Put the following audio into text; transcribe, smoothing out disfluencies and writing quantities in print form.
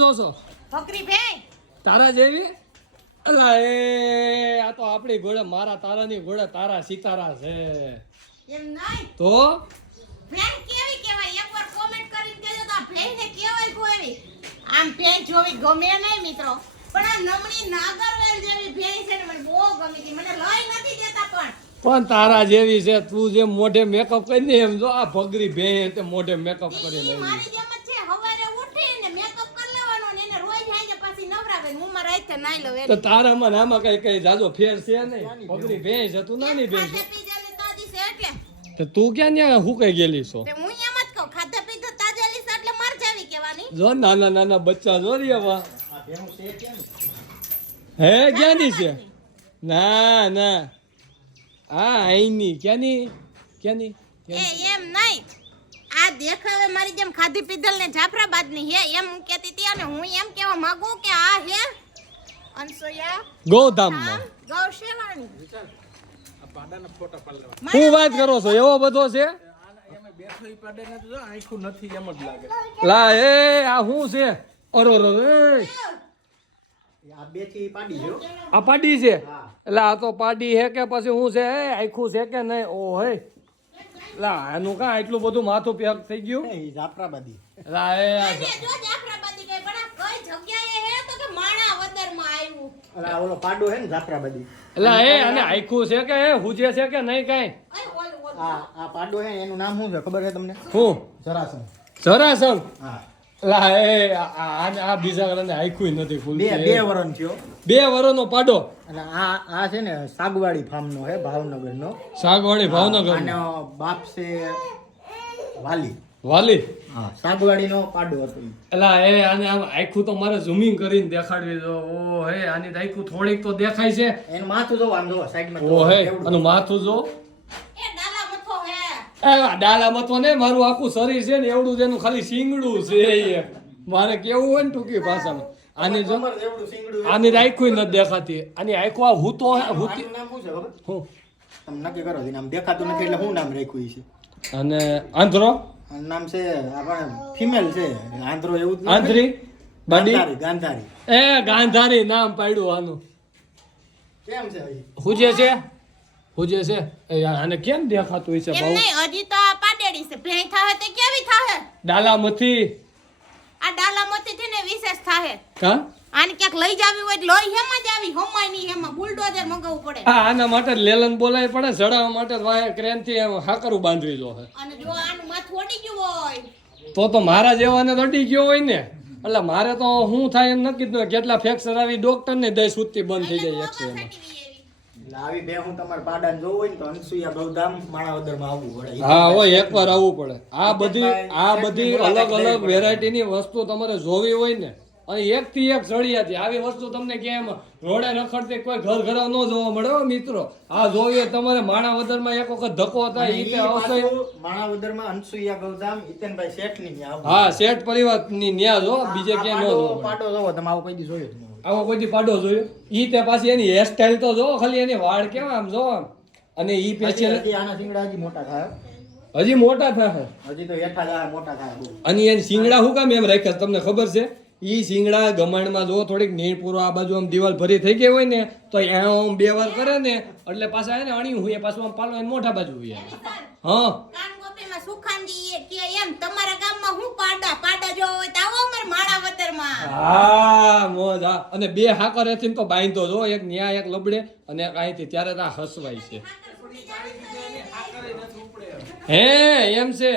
જોશો? બકરી ભેં તારા જેવી? અલા એ આ તો આપણી ઘોડે મારા તારાની ઘોડે તારા સિતારા છે. એમ નહીં તો ભેં કેવી કહેવાય એકવાર કોમેન્ટ કરીને કહેજો તો આ ભેંને કહેવાય કોઈ આમ ભેં જોવી ગમે નહીં મિત્રો પણ આ નમણી નાગરવેલ જેવી ભેં છે ને મને બહુ ગમી હતી મને લઈ નથી દેતા પણ તારા જેવી છે. તું જેમ મોઢે મેકઅપ કરીને એમ જો આ ભગરી ભે તે મોઢે મેકઅપ કરીને આવી. મારી જેમ જ છે હવારે ઉઠીને મેકઅપ કરી લેવાનો ને એને રોજ આઈને પછી નવરાવે હું માં રાતે નાઈ લઉં તો તારામાં ને આમાં કઈ જાજો ફેર છે નહીં. ભગરી ભે છે તું નાની ભે છે. પીજાને તાજી છે એટલે તો તું ક્યાં ન્યા હુકાઈ ગયેલી છો? તે હું એમ જ કહું ખાધા પીધા તાજેલી છે એટલે મર જાવી કહેવાની જો નાના નાના બચ્ચા જો રહ્યા હે ક્યાંની છે? ના ના આ આઈની ક્યાંની એ એમ નહીં આ દેખાવે મારી જેમ ખાધી પીધલ ને જાફરાબાદ ની હે એમ હું કહેતી હતી અને હું એમ કહેવા માંગુ કે આ હે અનસોયા ગોધામમાં ગૌશેવાની શું વાત કરો છો? એવો બધો છે? લા એ આ શું છે? અરો આ પાડી છે? એટલે આ તો પાડી હે કે પછી શું છે? આખું છે કે નહીં? ઓ હે લા આનું કા એટલું બધું માથું પેક થઈ ગયું? જાફરાબાદી લા એ જો જાફરાબાદી કે પણ આ કઈ જગ્યાએ હે તો કે માણાવદર માં આવ્યું અલા ઓલો પાડો હે ને જાફરાબાદી એટલે એ અને આખું છે કે હુજે છે કે નહીં કઈ? આ પાડો હે એનું નામ શું છે ખબર છે તમને? શું? જરાસન. જરાસન? હા લા એ આ બીજા ઘરને આખું નથી ફૂલ. બે વરણ થયો. 2 વર્ષનો પાડો. અને આ છે ને સાગવાડી ફાર્મ નો હે ભાવનગર નો. સાગવાડી ભાવનગર. આનો બાપ છે વાલી. હા સાગવાડી નો પાડો હતો. એલા એ આને આમ આખું તો મારે ઝૂમિંગ કરીને દેખાડવી દો. ઓ હે આની તો આખું થોડીક તો દેખાય છે. એનું માથું જો આમ જો સાઈડ માં. ઓ હે આનું માથું જો. એ ડાલા મથો હે એ ડાલા મતો ને મારું આખું શરીર છે ને એવડું જેનું ખાલી શીંગડું છે એ. મારે કેવું હોય ને ટૂંકી ભાષામાં આની જો આની આખું નથી દેખાતી. આની આખું આ હૂતો હે હૂતી. નામ શું છે ખબર? હું તમે નક્કી કરો છે નામ દેખાતું નથી એટલે શું નામ રાખ્યું છે? અને આંધ્રો આનું નામ છે આપણે ફિમેલ છે આંધ્રો એવું જ નામ છે? આંધ્રી બાડી ગાંધારી. એ ગાંધારી નામ પાડ્યું આનું. કેમ છે ભાઈ? હુજે છે એ આને કેમ દેખાતું હોય છે એમ બહુ? નહીં હજી તો આ પાડેડી છે ભેં થાહે તે કેવી થાહે ડાલામથી આ ડાલા મથી થી ને વિશેષ થાહે કા આને ક્યાંક લઈ જાવી હોય તો લોહી હેમાં જ આવી હોમાય નહીં હેમાં બુલડોઝર મંગાવવું પડે હા આના માટે લેલન બોલાય પડે. ચડાવવા માટે વાય ક્રેન થી હાકરું બાંધવી જો અને જો આનું માથું ઓડી ગયું હોય તો મારા જેવાને અડી ગયો હોય ને એટલે મારે તો શું થાય એમ નક્કી જ ન હોય. કેટલા ફ્રેક્ચર આવી ડોક્ટર ને દઈ સુતી બંધ થઈ જાય એક્સરે માં. એટલે આવી બે હું તમારા પાડાને જોવું હોય ને તો અનસુયા ગૌધામ માણાવદરમાં આવવું પડે. હા હોય એકવાર આવવું પડે. આ બધી અલગ અલગ વેરાયટી ની વસ્તુ તમારે જોવી હોય ને અને એક થી એક ચડિયાતી આવી વસ્તુ તમને કેમ રોડે રખડતી કોઈ ઘર ઘરા ન જોવા મળે હો મિત્રો. આ જોઈએ તમારે માણાવદરમાં એક વખત ધક્કો થાય ઈ તે આવશે. માણાવદરમાં અનસુયા ગૌધામ હિતેનભાઈ શેઠની ન્યા આવવું. હા શેઠ પરિવાર ની ન્યા જો બીજે ક્યાં ન જોવા મળે. પાડો જોવો તમે આવો કોઈ દી જોયો જ ન હોય. આવો કોઈ પાડો જોયો ઈ તે પાછી એની હેર સ્ટાઈલ તો જો ખાલી એની વાળ કેવા આમ જો આમ. અને ઈ પેશિયલ હજી આના શિંગડા હજી મોટા થાય. હજી મોટા થાય હજી તો હેઠા જાય મોટા થાય બહુ. અને એની શિંગડા હું કામ એમ રાખ્યા તમને ખબર છે? ઈ શિંગડા ગમાણમાં જો થોડીક નીર પૂરો આ બાજુ આમ દિવાલ ભરી થઈ ગઈ હોય ને તો આમ 2 વાર કરે ને એટલે પાછા એને અણી હોય પાછું આમ પાલો એને મોઢા બાજુ હોય. હા કાનગોપીમાં સુખાનજી કે એમ તમારા ગામમાં હું પાડા જો હોય તો આવો અમાર માણાવદરમાં હા મોજ હા. અને 2 હાકર એથી તો બાંધો જો એક ન્યા એક લબડે અને એક અહીંથી ત્યારે તો આ હસવાય છે. હે એમ છે